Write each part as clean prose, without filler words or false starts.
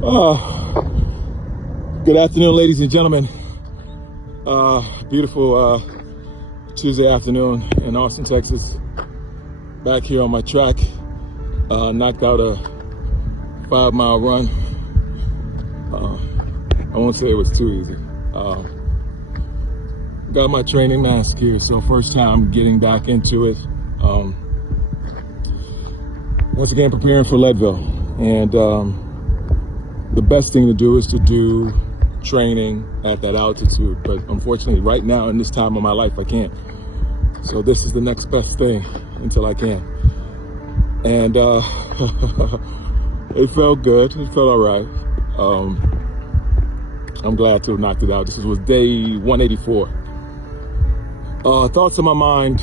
Good afternoon, ladies and gentlemen. Beautiful Tuesday afternoon in Austin, Texas. Back here on my track. Knocked out a 5-mile run. I won't say it was too easy. Got my training mask here, so first time getting back into it. Once again, preparing for Leadville. And the best thing to do is to do training at that altitude. But unfortunately, right now in this time of my life, I can't. So this is the next best thing until I can. And it felt good. It felt all right. I'm glad to have knocked it out. This was day 184. Thoughts in my mind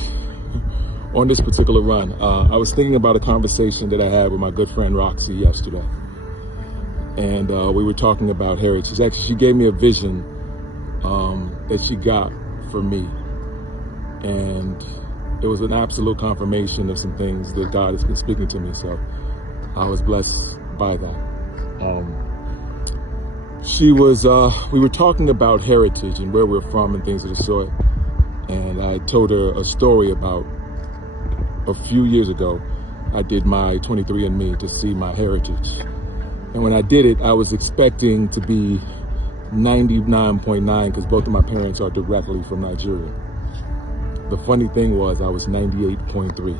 on this particular run. I was thinking about a conversation that I had with my good friend Roxy yesterday. And we were talking about heritage. Actually, she gave me a vision that she got for me. And it was an absolute confirmation of some things that God has been speaking to me. So I was blessed by that. We were talking about heritage and where we're from and things of the sort. And I told her a story about a few years ago. I did my 23andMe to see my heritage. And when I did it, I was expecting to be 99.9 because both of my parents are directly from Nigeria. The funny thing was I was 98.3.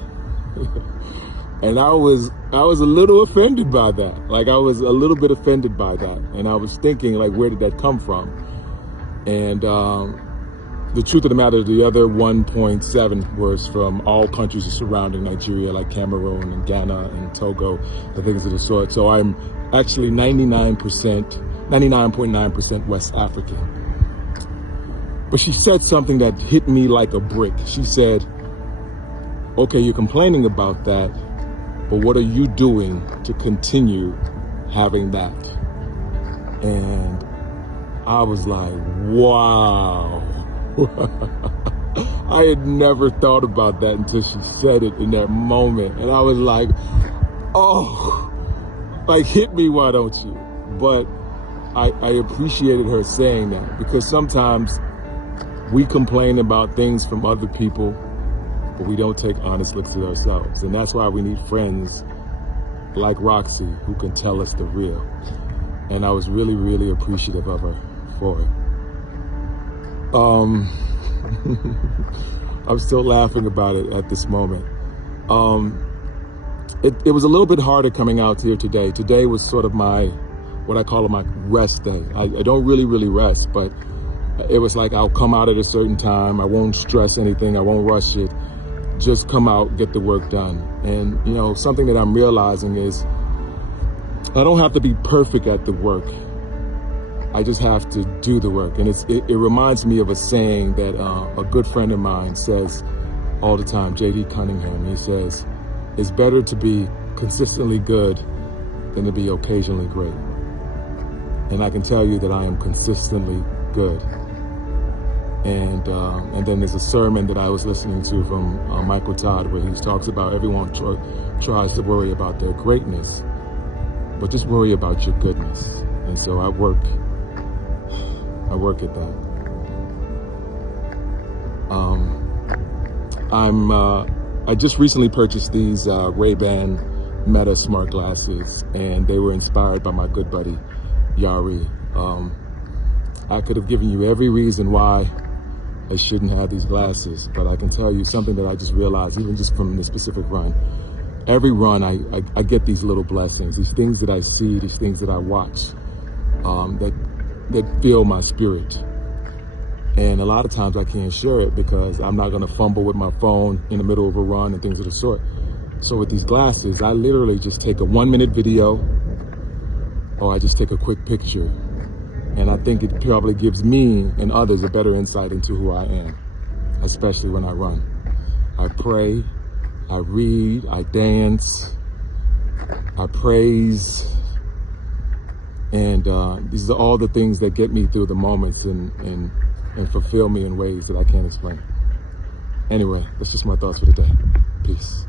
And I was a little offended by that. Like, I was a little bit offended by that. And I was thinking, like, where did that come from? And the truth of the matter is the other 1.7 was from all countries surrounding Nigeria, like Cameroon and Ghana and Togo and things of the sort. So I'm actually 99.9% West African. But she said something that hit me like a brick. She said, okay, you're complaining about that, but what are you doing to continue having that? And I was like, wow. I had never thought about that until she said it in that moment. And I was like, oh, like, hit me, why don't you? But I appreciated her saying that, because sometimes we complain about things from other people, but we don't take honest looks at ourselves. And that's why we need friends like Roxy who can tell us the real. And I was really, really appreciative of her for it. I'm still laughing about it at this moment. It was a little bit harder coming out here today. Today was sort of what I call my rest day. I don't really rest, but it was like I'll come out at a certain time. I won't stress anything. I won't rush it. Just come out, get the work done. And, you know, something that I'm realizing is I don't have to be perfect at the work. I just have to do the work. And it reminds me of a saying that a good friend of mine says all the time, J.D. Cunningham. He says, it's better to be consistently good than to be occasionally great. And I can tell you that I am consistently good. And then there's a sermon that I was listening to from Michael Todd where he talks about everyone tries to worry about their greatness, but just worry about your goodness. And so I work at that. I just recently purchased these Ray-Ban Meta smart glasses, and they were inspired by my good buddy Yari. I could have given you every reason why I shouldn't have these glasses, but I can tell you something that I just realized, even just from this specific run. Every run, I get these little blessings, these things that I see, these things that I watch, that fill my spirit. And a lot of times I can't share it because I'm not going to fumble with my phone in the middle of a run and things of the sort. So with these glasses, I literally just take a 1-minute video, or I just take a quick picture. And I think it probably gives me and others a better insight into who I am, especially when I run. I pray, I read, I dance, I praise. And these are all the things that get me through the moments and fulfill me in ways that I can't explain. Anyway, that's just my thoughts for the day. Peace.